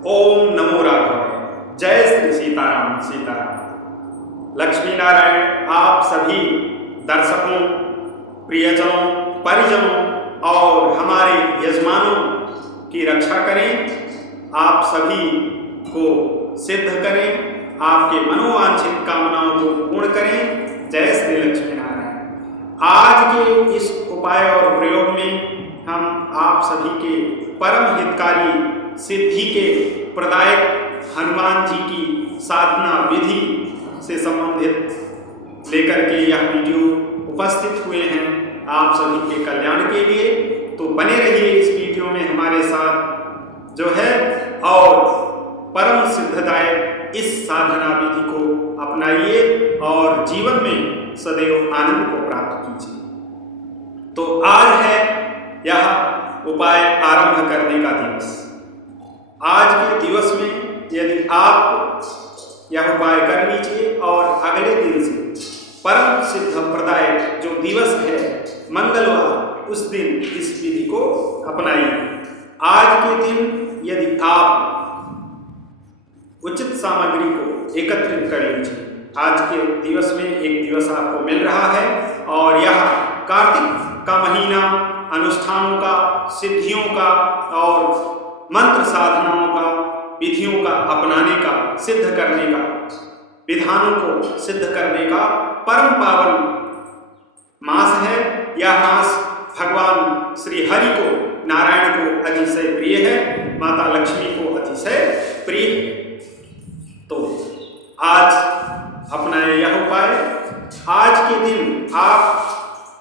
ओम नमो राघवाय। जय श्री सीताराम सीताराम। लक्ष्मी नारायण आप सभी दर्शकों, प्रियजनों, परिजनों और हमारे यजमानों की रक्षा करें। आप सभी को सिद्ध करें, आपके मनोवांछित कामनाओं को पूर्ण करें। जय श्री लक्ष्मी नारायण। आज के इस उपाय और प्रयोग में हम आप सभी के परम हितकारी सिद्धि के प्रदायक हनुमान जी की साधना विधि से संबंधित लेकर के यह वीडियो उपस्थित हुए हैं आप सभी के कल्याण के लिए। तो बने रहिए इस वीडियो में हमारे साथ जो है, और परम सिद्धदायक इस साधना विधि को अपनाइए और जीवन में सदैव आनंद को प्राप्त कीजिए। तो आज है यह उपाय आरंभ करने का दिवस। आज के दिवस में यदि आप यह उपाय कर लीजिए और अगले दिन से परम सिद्ध प्रदायक जो दिवस है मंगलवार, उस दिन इस विधि को अपनाइए। आज के दिन यदि आप उचित सामग्री को एकत्रित कर लीजिए, आज के दिवस में एक दिवस आपको मिल रहा है और यह कार्तिक का महीना अनुष्ठानों का, सिद्धियों का और मंत्र साधनाओं का, विधियों का अपनाने का, सिद्ध करने का, विधानों को सिद्ध करने का परम पावन मास है। यह मास भगवान श्री हरि को, नारायण को अतिशय प्रिय है, माता लक्ष्मी को अतिशय प्रिय है। तो आज अपनाए यह उपाय। आज के दिन आप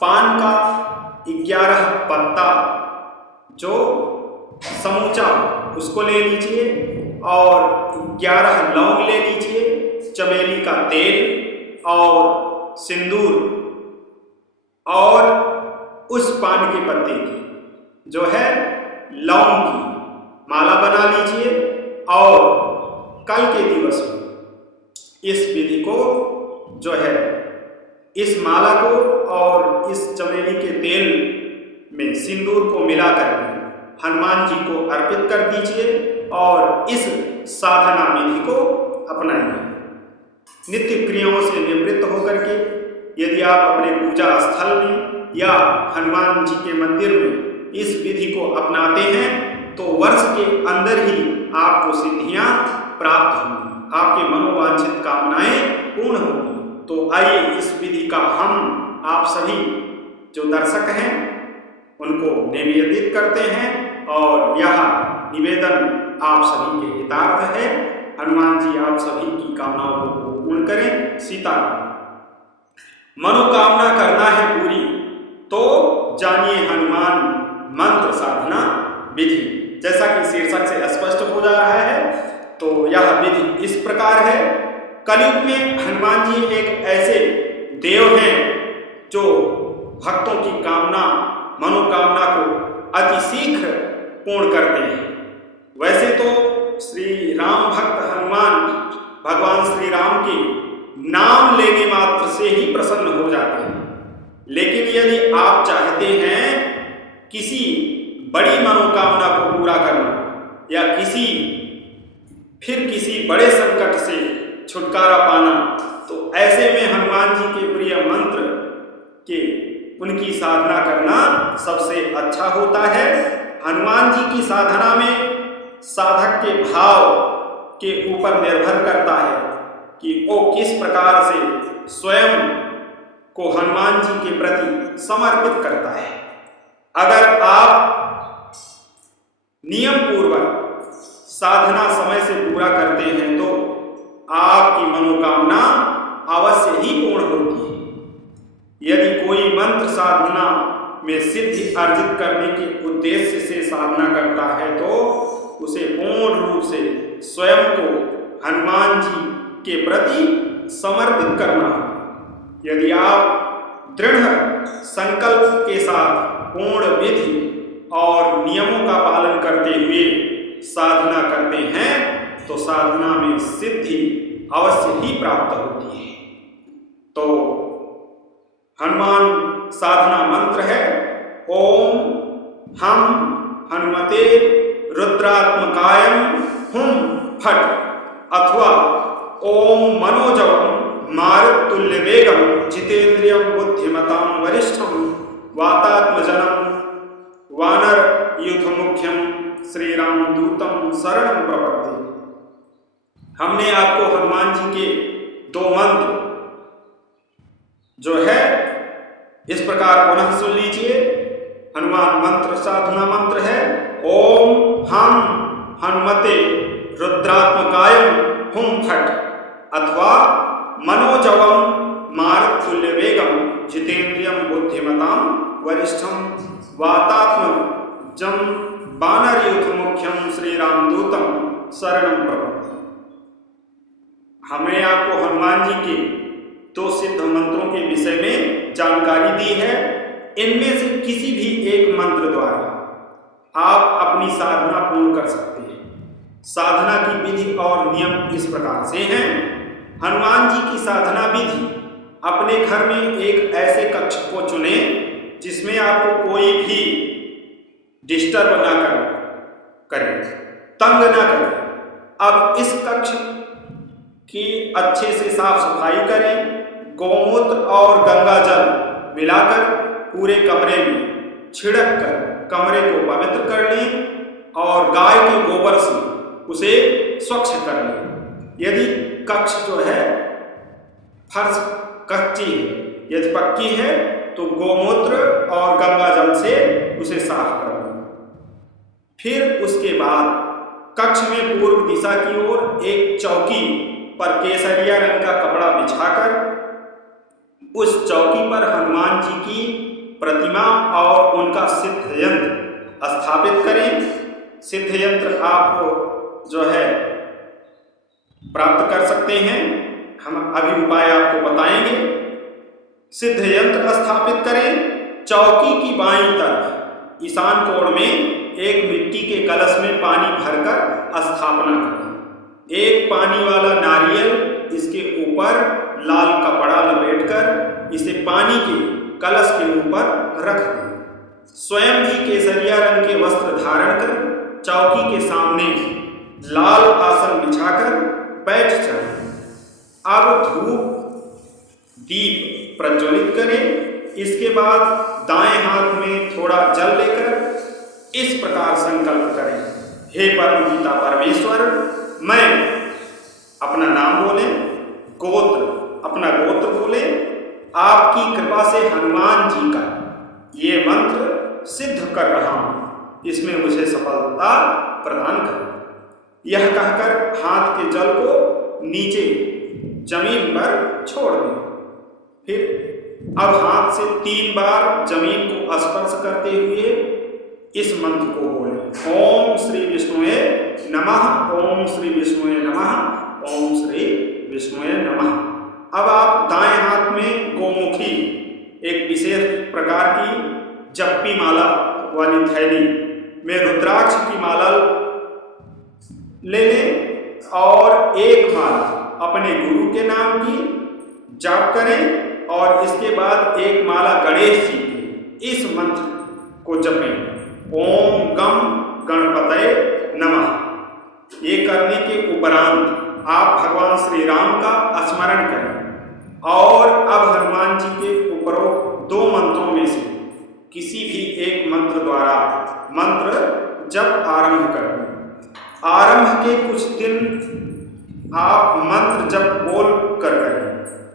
पान का 11 पत्ता जो समूचा उसको ले लीजिए और 11 लौंग ले लीजिए, चमेली का तेल और सिंदूर और उस पान के पत्ते की जो है लौंग की माला बना लीजिए और कल के दिवस में इस विधि को जो है, इस माला को और इस चमेली के तेल में सिंदूर को मिलाकर हनुमान जी को अर्पित कर दीजिए और इस साधना विधि को अपनाइए। नित्य क्रियाओं से निवृत्त होकर के यदि आप अपने पूजा स्थल में या हनुमान जी के मंदिर में इस विधि को अपनाते हैं तो वर्ष के अंदर ही आपको सिद्धियां प्राप्त होंगी, आपके मनोवांछित कामनाएं पूर्ण होंगी। तो आइए इस विधि का हम आप सभी जो दर्शक हैं उनको निवेदित करते हैं और यह निवेदन आप सभी के हितार्थ है। हनुमान जी आप सभी की कामनाओं को पूर्ण करें। सीताराम। मनोकामना करना है पूरी तो जानिए हनुमान मंत्र साधना विधि। जैसा कि शीर्षक से स्पष्ट हो जा रहा है, तो यह विधि इस प्रकार है। कलयुग में हनुमान जी एक ऐसे देव हैं जो भक्तों की कामना, मनोकामना को अतिशीघ्र पूर्ण करते हैं। वैसे तो श्री राम भक्त हनुमान भगवान श्री राम के नाम लेने मात्र से ही प्रसन्न हो जाते हैं, लेकिन यदि आप चाहते हैं किसी बड़ी मनोकामना को पूरा करना या किसी बड़े संकट से छुटकारा पाना, तो ऐसे में हनुमान जी के प्रिय मंत्र के उनकी साधना करना सबसे अच्छा होता है। हनुमान जी की साधना में साधक के भाव के ऊपर निर्भर करता है कि वो किस प्रकार से स्वयं को हनुमान जी के प्रति समर्पित करता है। अगर आप नियम पूर्वक साधना समय से पूरा करते हैं तो आपकी मनोकामना अवश्य ही पूर्ण होती है। यदि कोई मंत्र साधना में सिद्धि अर्जित करने के उद्देश्य से साधना करता है तो उसे पूर्ण रूप से स्वयं को हनुमान जी के प्रति समर्पित करना है। यदि आप दृढ़ संकल्प के साथ पूर्ण विधि और नियमों का पालन करते हुए साधना करते हैं तो साधना में सिद्धि अवश्य ही प्राप्त होती है। तो हनुमान साधना मंत्र है ओम हम हनुमते रुद्रात्मकायम हुम फट अथवा ओम मनोजवम मारुतुल्य वेगम जितेन्द्रियम बुद्धिमतां वरिष्ठम वातात्मजनम वानर युथ मुख्यम श्री राम दूतम शरणं प्रपद्ये। हमने आपको हनुमान जी के दो मंत्र जो है इस प्रकार पुनः सुन लीजिए। हनुमान मंत्र साधना मंत्र है ओम हम हनुमते रुद्रात्मकाय हुम फट अथवा मनोजवम मारुतुल्य वेगम जितेन्द्रियम बुद्धिमतां वरिष्ठम वातात्मजं वानर युथ मुख्यम श्री रामदूतम शरणं प्रपद्ये। हमने आपको हनुमान जी के दो सिद्ध मंत्रों के विषय में जानकारी दी है। इनमें से किसी भी एक मंत्र द्वारा आप अपनी साधना पूर्ण कर सकते हैं। साधना की विधि और नियम इस प्रकार से हैं। हनुमान जी की साधना विधि, अपने घर में एक ऐसे कक्ष को चुनें जिसमें आपको कोई भी डिस्टर्ब ना करे, तंग ना करे। अब इस कक्ष की अच्छे से साफ सफाई करें। गौमूत्र और गंगा जल मिलाकर पूरे कमरे में छिड़क कर कमरे को पवित्र कर लें और गाय के गोबर से उसे स्वच्छ कर लें। यदि कक्ष जो है फर्श कच्ची है, यदि पक्की है तो गोमूत्र और गंगा जल से उसे साफ कर लें। फिर उसके बाद कक्ष में पूर्व दिशा की ओर एक चौकी पर केसरिया रंग का कपड़ा बिछाकर उस चौकी पर हनुमान जी की प्रतिमा और उनका सिद्ध यंत्र स्थापित करें। सिद्ध यंत्र आप जो है प्राप्त कर सकते हैं, हम अभी उपाय आपको बताएंगे। सिद्ध यंत्र स्थापित करें। चौकी की बाईं तरफ ईशान कोण में एक मिट्टी के कलश में पानी भरकर स्थापना करें। एक पानी वाला नारियल इसके ऊपर लाल कपड़ा लपेटकर इसे पानी के कलश के ऊपर रख दें। स्वयं भी केसरिया रंग के वस्त्र धारण कर चौकी के सामने लाल आसन बिछाकर बैठ जाएं। अब धूप दीप प्रज्वलित करें। इसके बाद दाएं हाथ में थोड़ा जल लेकर इस प्रकार संकल्प करें, हे परम पिता परमेश्वर, मैं अपना नाम बोले, गोत्र अपना गोत्र बोले, आपकी कृपा से हनुमान जी का ये मंत्र सिद्ध कर रहा हूं, इसमें मुझे सफलता प्रदान करें। यह कहकर हाथ के जल को नीचे जमीन पर छोड़ दें। फिर अब हाथ से 3 बार जमीन को स्पर्श करते हुए इस मंत्र को बोलें, ओम श्री विष्णुवे नमः, ओम श्री विष्णुवे नमः, ओम श्री विष्णुवे नमः। अब आप दाएं हाथ में गोमुखी एक विशेष प्रकार की जप्पी माला वाली थैली में रुद्राक्ष की माला ले लें और एक माला अपने गुरु के नाम की जाप करें और इसके बाद एक माला गणेश जी की इस मंत्र को जपें, ओम गम गणपतये नमः। ये करने के उपरांत आप भगवान श्री राम का स्मरण करें और अब हनुमान जी के उपरोक्त 2 मंत्रों में से किसी भी एक मंत्र द्वारा मंत्र जप आरंभ करें। आरंभ के कुछ दिन आप मंत्र जप बोल कर करें,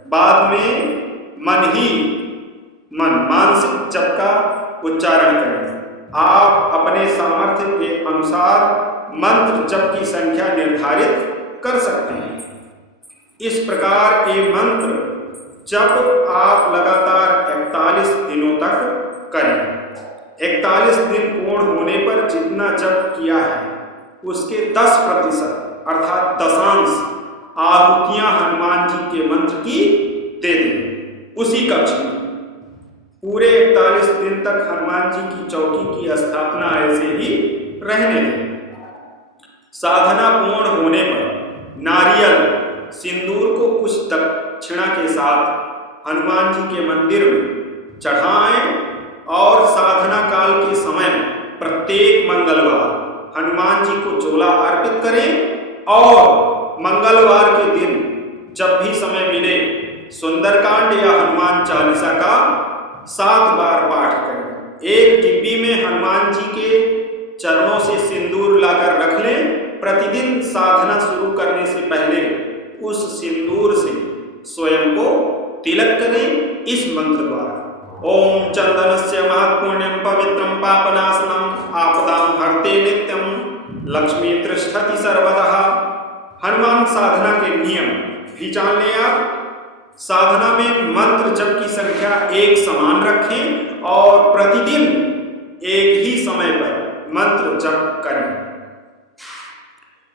बाद में मानसिक जप का उच्चारण करें। आप अपने सामर्थ्य के अनुसार मंत्र जप की संख्या निर्धारित कर सकते हैं। इस प्रकार ये मंत्र जप आप लगातार 41 दिनों तक करें। 41 दिन पूर्ण होने पर जितना जप किया है उसके 10% अर्थात दशांश आहुतियां हनुमान जी के मंत्र की दे दें। उसी कक्ष में पूरे 41 दिन तक हनुमान जी की चौकी की स्थापना ऐसे ही रहने दें। साधना पूर्ण होने पर नारियल सिंदूर को कुछ दक्षिणा के साथ हनुमान जी के मंदिर में चढ़ाएं और साधना काल के समय प्रत्येक मंगलवार हनुमान जी को चोला अर्पित करें और मंगलवार के दिन जब भी समय मिले सुंदरकांड या हनुमान चालीसा का 7 बार पाठ करें। एक डिब्बी में हनुमान जी के चरणों से सिंदूर लाकर रख लें। प्रतिदिन साधना शुरू करने से पहले उस सिंदूर से स्वयं को तिलक करें इस मंत्र द्वारा। ओम चंदनस्य महत्पुण्यम पवित्रम पापनाशनम आपदां हरते नित्यम लक्ष्मी तिष्ठति सर्वदा। हनुमान साधना के नियम भी जान लें आप। साधना में मंत्र जप की संख्या एक समान रखें और प्रतिदिन एक ही समय पर मंत्र जप करें।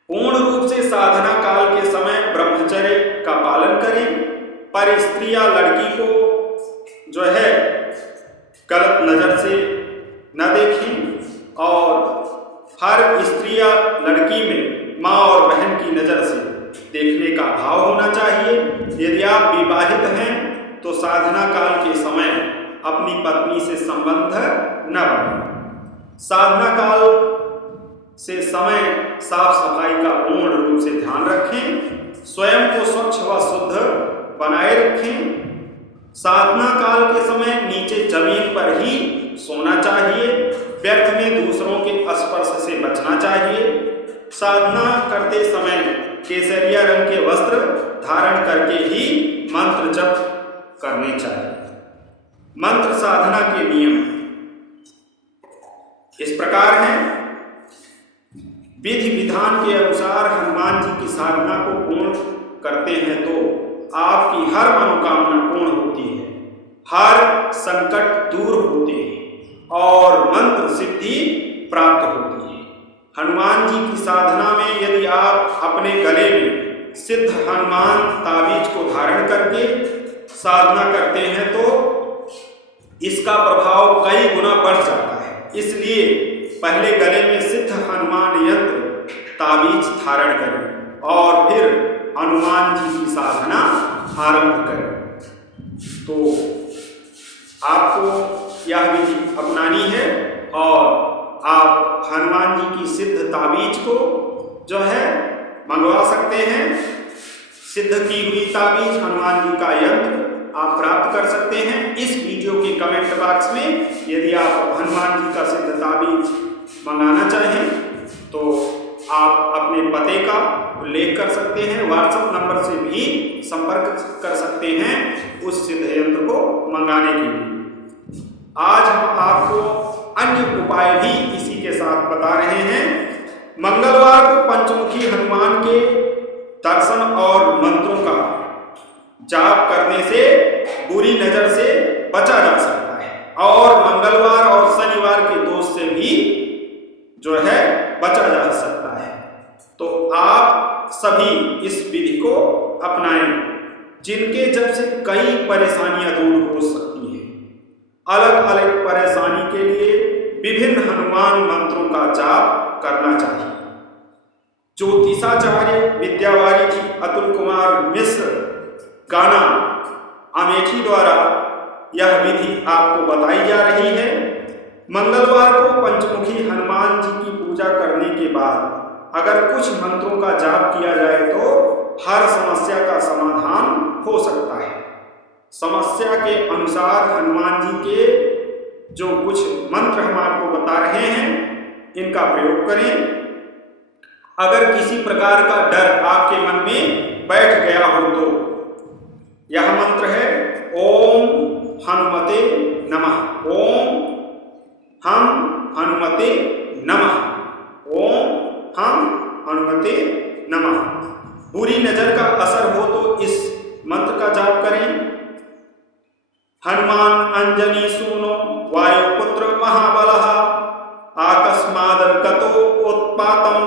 पूर्ण रूप से साधना काल के समय ब्रह्मचर्य का पालन करें। पर स्त्री या लड़की को जो है गलत नजर से न देखें और हर स्त्री या लड़की में माँ और बहन की नजर से देखने का भाव होना चाहिए। यदि आप विवाहित हैं तो साधना काल के समय अपनी पत्नी से संबंध न बनाएं। साधना काल से समय साफ सफाई का पूर्ण रूप से ध्यान रखें। स्वयं को स्वच्छ व शुद्ध बनाए रखें। साधना काल के समय नीचे जमीन पर ही सोना चाहिए। व्यर्थ में दूसरों के स्पर्श से बचना चाहिए। साधना करते समय केसरिया रंग के वस्त्र धारण करके ही मंत्र जप करने चाहिए। मंत्र साधना के नियम इस प्रकार हैं। विधि विधान के अनुसार हनुमान जी की साधना को पूर्ण करते हैं तो आपकी हर मनोकामना पूर्ण होती है, हर संकट दूर होते हैं और मंत्र सिद्धि प्राप्त होती है। हनुमान जी की साधना में यदि आप अपने गले में सिद्ध हनुमान ताबीज को धारण करके साधना करते हैं तो इसका प्रभाव कई गुना बढ़ जाता है। इसलिए पहले गले में सिद्ध हनुमान यंत्र ताबीज धारण करें और फिर हनुमान जी की साधना आरंभ करें। तो आपको यह विधि अपनानी है और आप हनुमान जी की सिद्ध ताबीज को जो है मंगवा सकते हैं। सिद्ध की हुई ताबीज हनुमान जी का यंत्र आप प्राप्त कर सकते हैं। इस वीडियो के कमेंट बॉक्स में यदि आप हनुमान जी का सिद्ध ताबीज मंगाना चाहें तो आप अपने पते का उल्लेख कर सकते हैं। व्हाट्सएप नंबर से भी संपर्क कर सकते हैं उस सिद्ध यंत्र को मंगाने के लिए। आज हम आपको अन्य उपाय भी इसी के साथ बता रहे हैं। मंगलवार को पंचमुखी हनुमान के दर्शन और मंत्रों का जाप करने से बुरी नजर से बचा जा सकता है और मंगलवार और शनिवार के दोष से भी जो है बचा जा सकता है। तो आप सभी इस विधि को अपनाएं। जिनके जब से कई परेशानियां दूर हो सकती हैं। अलग अलग परेशानी के लिए विभिन्न हनुमान मंत्रों का जाप करना चाहिए। ज्योतिषाचार्य विद्यावारिधि अतुल कुमार मिश्र गाना अमेठी द्वारा यह विधि आपको बताई जा रही है। मंगलवार को पंचमुखी हनुमान जी की पूजा करने के बाद अगर कुछ मंत्रों का जाप किया जाए तो हर समस्या का समाधान हो सकता है। समस्या के अनुसार हनुमान जी के जो कुछ मंत्र हम आपको बता रहे हैं इनका प्रयोग करें। अगर किसी प्रकार का डर आपके मन में बैठ गया हो तो यह मंत्र है ओम हनुमते नमः। ओम हम हनुमते नमः। ओम हम हनुमते नमः। बुरी नजर का असर हो तो इस मंत्र का जाप करें। हनुमान अंजनी सूनो वायुपुत्र महाबलः आकस्मादर्गतो उत्पातम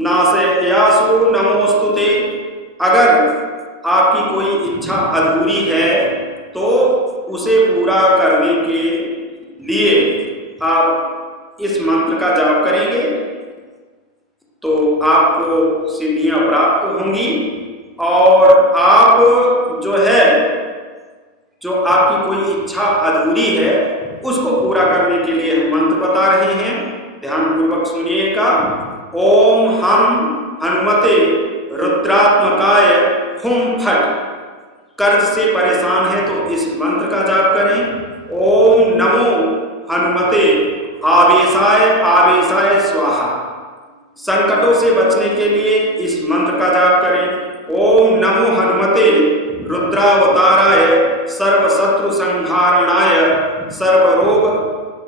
नाशयासु नमोस्तुते। अगर आपकी कोई इच्छा अधूरी है तो उसे पूरा करने के लिए आप इस मंत्र का जाप करेंगे तो आपको सिद्धियां प्राप्त होंगी और आप जो आपकी कोई इच्छा अधूरी है उसको पूरा करने के लिए हम मंत्र बता रहे हैं। ध्यानपूर्वक सुनिएगा। ओम हम हनुमते रुद्रात्मकाय हुम फट। कर्ज से परेशान है तो इस मंत्र का जाप करें। ओम नमो हनुमते आवेशाय आवेशाय स्वाहा। संकटों से बचने के लिए इस मंत्र का जाप करें। ओम नमो हनुमते रुद्रावताराय सर्व शत्रु संहारणाय सर्वरोग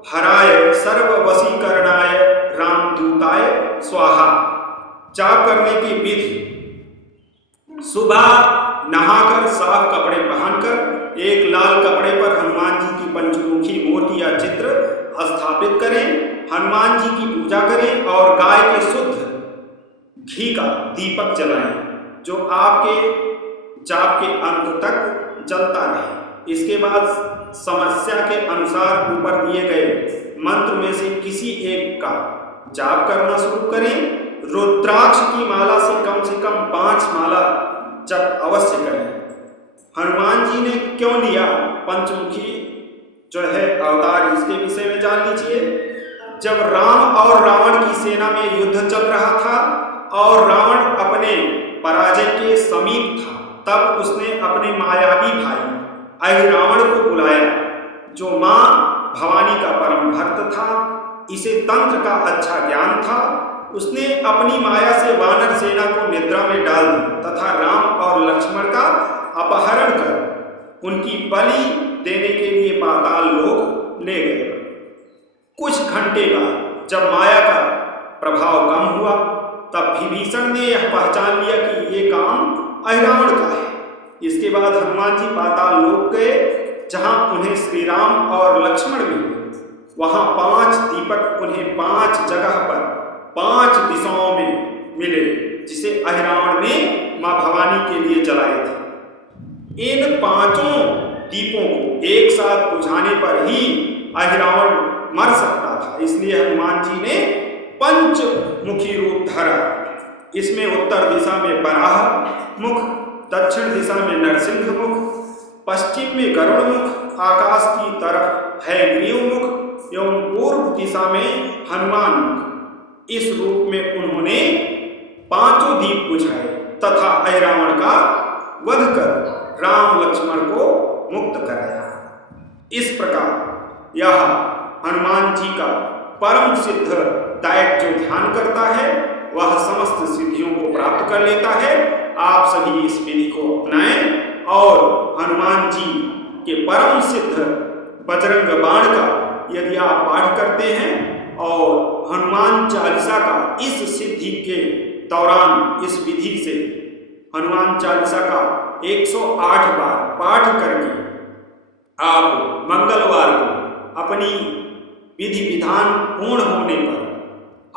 हराय सर्ववशीकरणाय रामदूताय स्वाहा। जाप करने की विधि: सुबह नहाकर साफ कपड़े पहनकर एक लाल कपड़े पर हनुमान जी की पंचमुखी मूर्ति या चित्र स्थापित करें। हनुमान जी की पूजा करें और गाय के शुद्ध घी का दीपक जलाएं जो आपके जाप के अंत तक जलता रहे। इसके बाद समस्या के अनुसार ऊपर दिए गए मंत्र में से किसी एक का जाप करना शुरू करें। रुद्राक्ष की माला से कम 5 माला जप अवश्य करें। हनुमान जी ने क्यों लिया पंचमुखी जो है अवतार, इसके विषय में जान लीजिए। जब राम और रावण की सेना में युद्ध चल रहा था और रावण अपने पराजय के समीप था, तब उसने अपने मायावी भाई अहिरावण को बुलाया जो मां भवानी का परम भक्त था। इसे तंत्र का अच्छा ज्ञान था। उसने अपनी माया से वानर सेना को निद्रा में डाल दिया तथा राम और लक्ष्मण का अपहरण कर उनकी बलि देने के लिए पाताल लोक ले गए। कुछ घंटे बाद जब माया का प्रभाव कम हुआ तब विभीषण ने यह पहचान लिया कि ये काम अहिरावण का है। इसके बाद हनुमान जी पाताल लोक गए जहां उन्हें श्री राम और लक्ष्मण मिले। वहां 5 दीपक उन्हें 5 जगह पर 5 दिशाओं में मिले जिसे अहिरावण ने मां भवानी के लिए जलाए थे। इन 5 दीपों को एक साथ बुझाने पर ही अहिरावण मर सकता था, इसलिए हनुमान जी ने पंचमुखी रूप धरा। इसमें उत्तर दिशा में वराह मुख, दक्षिण दिशा में नरसिंह मुख, पश्चिम में गरुड़ मुख, आकाश की तरफ है ग्रीव मुख एवं पूर्व दिशा में हनुमान मुख। इस रूप में उन्होंने 5 दीप बुझाए तथा अहिरावण का वध कर राम लक्ष्मण को मुक्त कराया। इस प्रकार यह हनुमान जी का परम सिद्ध दायक जो ध्यान करता है वह समस्त सिद्धियों को प्राप्त कर लेता है। आप सभी इस विधि को अपनाएं और हनुमान जी के परम सिद्ध बजरंग बाण का यदि आप पाठ करते हैं और हनुमान चालीसा का इस सिद्धि के दौरान इस विधि से हनुमान चालीसा का 108 बार पाठ करके आप मंगलवार को अपनी विधि विधान पूर्ण होने पर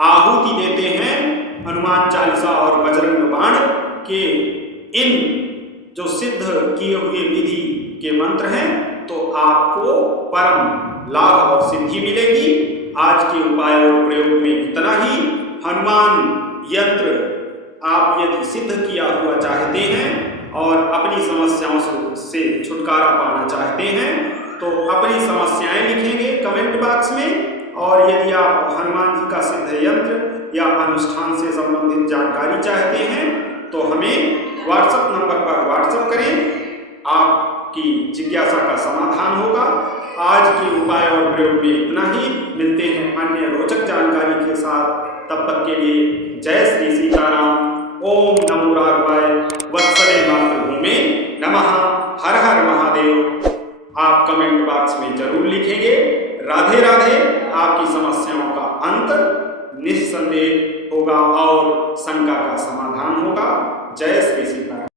आहुति देते हैं हनुमान चालीसा और बजरंग बाण के इन जो सिद्ध किए हुए विधि के मंत्र हैं, तो आपको परम लाभ और सिद्धि मिलेगी। आज के उपाय और प्रयोग में इतना ही। हनुमान यंत्र आप यदि सिद्ध किया हुआ चाहते हैं और अपनी समस्याओं से छुटकारा पाना चाहते हैं तो अपनी समस्याएं लिखेंगे कमेंट बॉक्स में। और यदि आप हनुमान जी का सिद्ध यंत्र या अनुष्ठान से संबंधित जानकारी चाहते हैं तो हमें व्हाट्सएप नंबर पर व्हाट्सएप करें, आपकी जिज्ञासा का समाधान होगा। आज के उपाय और प्रयोग में इतना ही। मिलते हैं अन्य रोचक जानकारी के साथ, तब तक के लिए जय श्री सीताराम। ओम नमो राघवाय वत्सले मातृभूमे नमः। हर हर महादेव। आप कमेंट बॉक्स में जरूर लिखेंगे। राधे राधे। आपकी समस्याओं का अंत निस्संदेह होगा और शंका का समाधान होगा। जय श्री सीताराम।